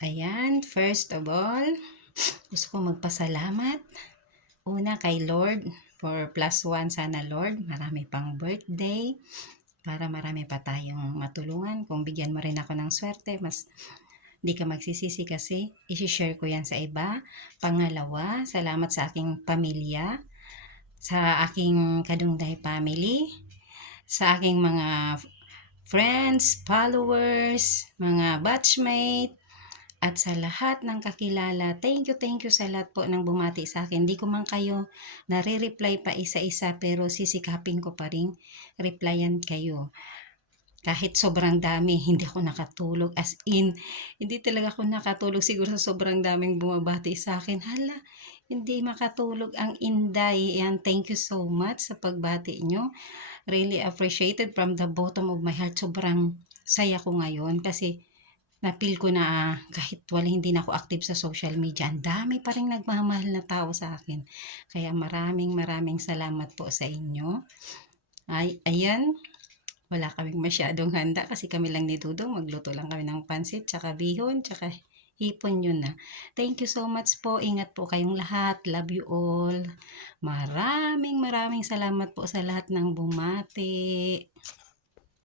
Ayan, first of all, gusto ko magpasalamat. Una kay Lord for plus one sana Lord. Marami pang birthday para marami pa tayong matulungan. Kung bigyan mo rin ako ng swerte, mas di ka magsisisi kasi isi-share ko yan sa iba. Pangalawa, salamat sa aking pamilya, sa aking Kadungday family, sa aking mga friends, followers, mga batchmate, at sa lahat ng kakilala. Thank you, thank you sa lahat po ng bumati sa akin. Di ko man kayo nare-reply pa isa-isa pero sisikapin ko pa rin replyan kayo. Kahit sobrang dami, hindi ako nakatulog. As in, hindi talaga ako nakatulog. Siguro sa sobrang daming bumabati sa akin. Hala, hindi makatulog ang Inday. Yan, thank you so much sa pagbati nyo. Really appreciated from the bottom of my heart. Sobrang saya ko ngayon kasi na-feel ko na ah, kahit wala hindi na ako active sa social media, ang dami pa rin nagmamahal na tao sa akin. Kaya maraming maraming salamat po sa inyo. Ay, ayan, wala kaming masyadong handa kasi kami lang ni Dudong. Magluto lang kami ng pansit, tsaka bihon, tsaka hipon yun na. Thank you so much po. Ingat po kayong lahat. Love you all. Maraming maraming salamat po sa lahat ng bumati.